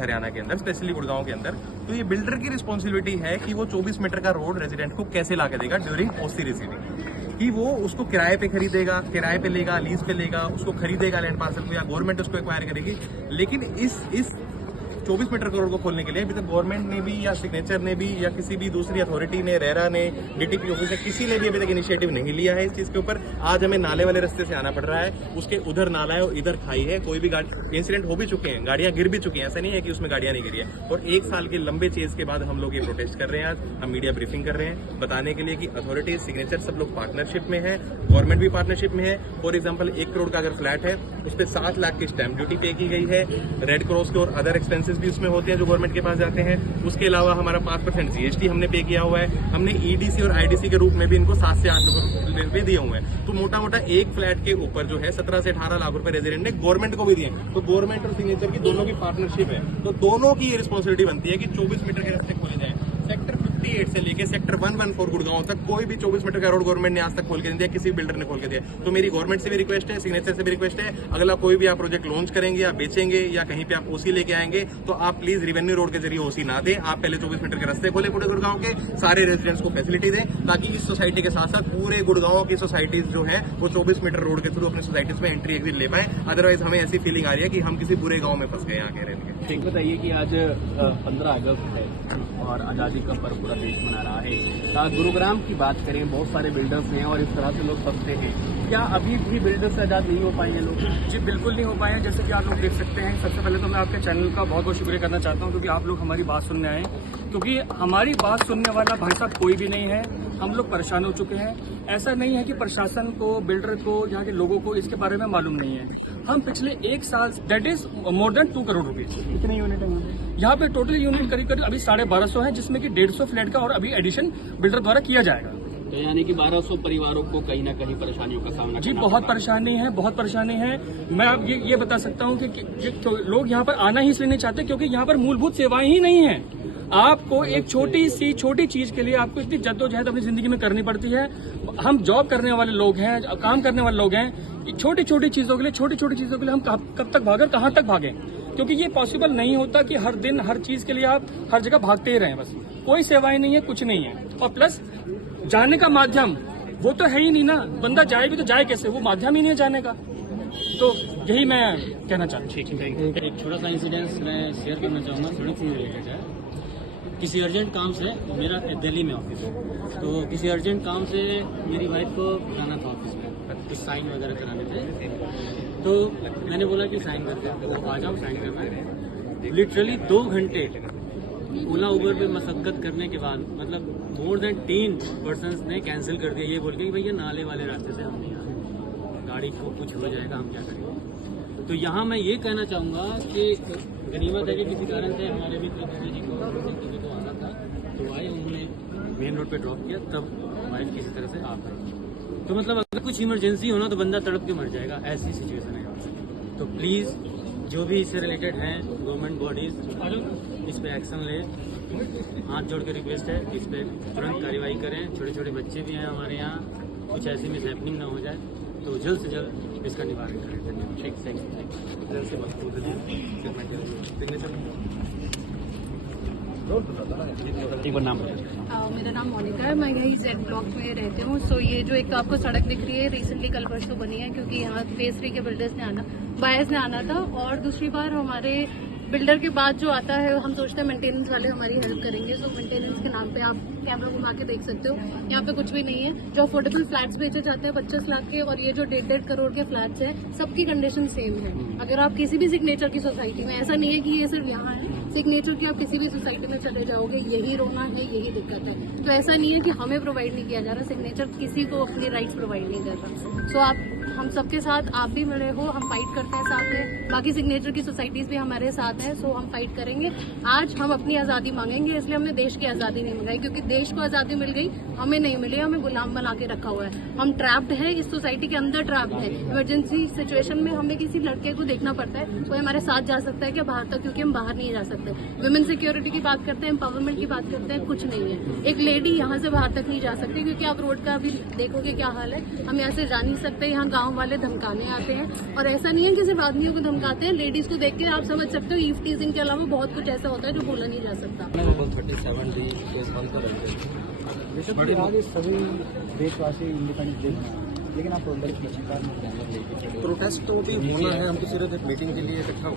हरियाणा के अंदर, स्पेशली गुड़गांव के अंदर। तो ये बिल्डर की रिस्पॉन्सिबिलिटी है कि वो 24 मीटर का रोड रेजिडेंट को कैसे ला के देगा ड्यूरिंग ओसी रिसीविंग, कि वो उसको किराए पे खरीदेगा, किराए पे लेगा, लीज पे लेगा, उसको खरीदेगा लैंड पार्सल को, या गवर्नमेंट उसको एक्वायर करेगी। लेकिन इस 24 मीटर का रोड को खोलने के लिए अभी तक गवर्नमेंट ने भी या सिग्नेचर ने भी या किसी भी दूसरी अथॉरिटी ने, रेरा ने, डीटीपी ऑफिस ने, किसी ने भी अभी तक इनिशिएटिव नहीं लिया है इस चीज के ऊपर। आज हमें नाले वाले रास्ते से आना पड़ रहा है, उसके उधर नाला है और इधर खाई है। कोई भी गाड़ी, इंसिडेंट हो भी चुके हैं, गाड़ियां गिर भी चुकी हैं, ऐसा नहीं है कि उसमें गाड़ियां नहीं गिरी है। और 1 साल के लंबे चेज के बाद हम लोग ये प्रोटेस्ट कर रहे हैं। आज हम मीडिया ब्रीफिंग कर रहे हैं बताने के लिए कि अथॉरिटीज, सिग्नेचर सब लोग पार्टनरशिप में है, गवर्नमेंट भी पार्टनरशिप में है। फॉर एग्जाम्पल 1 करोड़ का अगर फ्लैट है, उस पर 7 लाख की स्टैंप ड्यूटी पे की गई है। रेड क्रॉस के और अदर एक्सपेंसेस भी उसमें होते हैं जो गवर्नमेंट के पास जाते हैं। उसके अलावा हमारा 5% जीएसटी हमने पे किया हुआ है। हमने ईडीसी और आईडीसी के रूप में भी इनको 7 से 8 लाख रुपए दिए हुए हैं। तो मोटा मोटा एक फ्लैट के ऊपर जो है 17 से 18 लाख रुपए रेजिडेंट ने गवर्नमेंट को भी दिए। तो गवर्नमेंट और सिग्नेचर की दोनों की पार्टनरशिप है, तो दोनों की ये रिस्पॉन्सिबिलिटी बनती है कि 24 मीटर के रास्ते खोले जाए। सेक्टर 58 से लेके सेक्टर 114 गुड़गांव तक कोई भी 24 मीटर का रोड गवर्नमेंट ने आज तक खोल के नहीं दिया, किसी बिल्डर ने खोल के दिया। तो मेरी गवर्नमेंट से भी रिक्वेस्ट है, सिग्नेचर से भी रिक्वेस्ट है, अगला कोई भी आप प्रोजेक्ट लॉन्च करेंगे या बेचेंगे या कहीं पे आप ओसी लेके आएंगे तो आप प्लीज रेवेन्यू रोड के जरिए ओसी ना दें। आप पहले 24 मीटर के रास्ते खोले पूरे गुड़गांव के, सारे रेजिडेंट्स को फैसिलिटी दें, ताकि इस सोसाइटी के साथ साथ पूरे गुड़गांव की सोसाइटीज जो है वो 24 मीटर रोड के थ्रू अपनी सोसाइटीज में एंट्री एग्जिट ले पाए। अदरवाइज हमें ऐसी फीलिंग आ रही है कि हम किसी बुरे गाँव में फंस गए यहाँ के रहने के। ठीक, बताइए कि आज 15 अगस्त है और आज़ादी का पर्व पूरा देश मना रहा है। गुरुग्राम की बात करें, बहुत सारे बिल्डर्स हैं और इस तरह से लोग फंसते हैं। क्या अभी भी बिल्डर्स से आज़ाद नहीं हो पाए हैं लोग? जी बिल्कुल नहीं हो पाए हैं। जैसे कि आप लोग देख सकते हैं, सबसे पहले तो मैं आपके चैनल का बहुत बहुत शुक्रिया करना चाहता हूं, क्योंकि आप लोग हमारी बात सुनने आए, क्योंकि हमारी बात सुनने वाला भाई साहब कोई भी नहीं है। हम लोग परेशान हो चुके हैं। ऐसा नहीं है कि प्रशासन को, बिल्डर को, यहाँ के लोगों को इसके बारे में मालूम नहीं है। हम पिछले 1 साल, that is more than 2 crore rupees. कितने यूनिट है यहाँ पे टोटल यूनिट करीब अभी 1250 है, जिसमें कि 150 फ्लैट का और अभी एडिशन बिल्डर द्वारा किया जाएगा। तो यानी कि 1200 परिवारों को कहीं ना कहीं परेशानियों का सामना जी बहुत परेशानी है, बहुत परेशानी है। मैं अब ये बता सकता हूँ कि लोग यहाँ पर आना ही इसलिए नहीं चाहते क्योंकि यहाँ पर मूलभूत सेवाएं ही नहीं है। आपको एक छोटी चीज के लिए आपको इतनी जद्दोजहद अपनी जिंदगी में करनी पड़ती है। हम जॉब करने वाले लोग हैं, काम करने वाले लोग हैं। छोटी छोटी चीजों के लिए हम कब तक भागें, कहाँ तक भागें? क्योंकि ये पॉसिबल नहीं होता कि हर दिन हर चीज के लिए आप हर जगह भागते ही रहें। बस कोई सेवाएं नहीं है, कुछ नहीं है। और प्लस जाने का माध्यम वो तो है ही नहीं ना। बंदा जाए भी तो जाए कैसे? वो माध्यम ही नहीं है जाने का। तो यही मैं कहना चाहता हूँ। एक छोटा सा इंसिडेंस मैं शेयर करना चाहूँगा, सड़क से रिलेटेड है। किसी अर्जेंट काम से, मेरा दिल्ली में ऑफिस है, तो किसी अर्जेंट काम से मेरी वाइफ को जाना था ऑफिस में, कुछ साइन वगैरह कराने थे। तो मैंने बोला कि साइन करके तो आ जाओ साइन करना। लिटरली 2 घंटे ओला उबर पे मशक्कत करने के बाद, मतलब मोर देन 3 पर्सन्स ने कैंसिल कर दिया, ये बोल के कि भैया नाले वाले रास्ते से हम नहीं आ रहे, गाड़ी को कुछ हो जाएगा, हम क्या करेंगे। तो यहाँ मैं ये कहना चाहूँगा कि गनीमत है कि किसी कारण से हमारे मित्र जी को आना था, तो आए, उन्होंने मेन रोड पे ड्रॉप किया, तब वाइफ किसी तरह से आ पाई। तो मतलब अगर कुछ इमरजेंसी हो ना तो बंदा तड़प के मर जाएगा, ऐसी सिचुएशन है यहाँ। तो प्लीज़ जो भी इससे रिलेटेड हैं, गवर्नमेंट बॉडीज इस पे एक्शन ले, हाथ जोड़ के रिक्वेस्ट है, इस पे तुरंत कार्रवाई करें। छोटे छोटे बच्चे भी हैं हमारे यहाँ, कुछ ऐसी मिस हैपनिंग ना हो जाए, तो जल्द से जल्द इसका निवारण करें। ठीक, एक बार नाम मेरा नाम मोनिका है, मैं यही जेड ब्लॉक में रहती हूँ। सो ये जो एक तो आपको सड़क दिख रही है, रिसेंटली कल परसों बनी है, क्योंकि यहाँ फेज 3 के बिल्डर्स ने आना, बायर्स ने आना था। और दूसरी बार हमारे बिल्डर के बाद जो आता है, हम सोचते हैं मेंटेनेंस वाले हमारी हेल्प करेंगे। सो मेंटेनेंस के नाम पे आप कैमरा घुमा के देख सकते हो, यहाँ पे कुछ भी नहीं है। जो अफोर्डेबल फ्लैट्स बेचे जाते हैं 25 लाख के, और ये जो 1.5 करोड़ के फ्लैट्स हैं, सबकी कंडीशन सेम है। अगर आप किसी भी सिग्नेचर की सोसाइटी में, ऐसा नहीं है कि ये सिर्फ यहाँ है, सिग्नेचर की आप किसी भी सोसाइटी में चले जाओगे, यही रोना है, यही दिक्कत है। तो ऐसा नहीं है कि हमें प्रोवाइड नहीं किया जा रहा, सिग्नेचर किसी को अपने राइट्स प्रोवाइड नहीं कर रहा। सो आप, हम सबके साथ, आप भी मिले हो, हम फाइट करते हैं साथ में, बाकी सिग्नेचर की सोसाइटीज भी हमारे साथ हैं। सो हम फाइट करेंगे। आज हम अपनी आज़ादी मांगेंगे, इसलिए हमने देश की आज़ादी नहीं मंगाई, क्योंकि देश को आज़ादी मिल गई, हमें नहीं मिली, हमें गुलाम बना के रखा हुआ है। हम ट्रैप्ड है, इस सोसाइटी के अंदर ट्रैप्ड है। इमरजेंसी सिचुएशन में हमें किसी लड़के को देखना पड़ता है, कोई हमारे साथ जा सकता है क्या बाहर तक, क्योंकि हम बाहर नहीं जा सकते। विमेन सिक्योरिटी की बात करते हैं, एम्पावरमेंट की बात करते हैं, कुछ नहीं है। एक लेडी यहाँ से बाहर तक नहीं जा सकती, क्योंकि आप रोड का अभी देखोगे क्या हाल है। हम यहाँ से जा नहीं सकते, यहाँ गाँव गांव वाले धमकाने आते हैं। और ऐसा नहीं है कि सिर्फ आदमियों को धमकाते हैं, लेडीज को देख के आप समझ सकते हो ईव टीजिंग के अलावा बहुत कुछ ऐसा होता है जो बोला नहीं जा सकता। 37D केस बंद कर रहे थे। आज सभी देशवासी इंडिपेंडेंस डे मनाएं, लेकिन आप बड़ी पीछे प्रोटेस्ट तो भी होना है, हमको सिर्फ एक मीटिंग के लिए इकट्ठा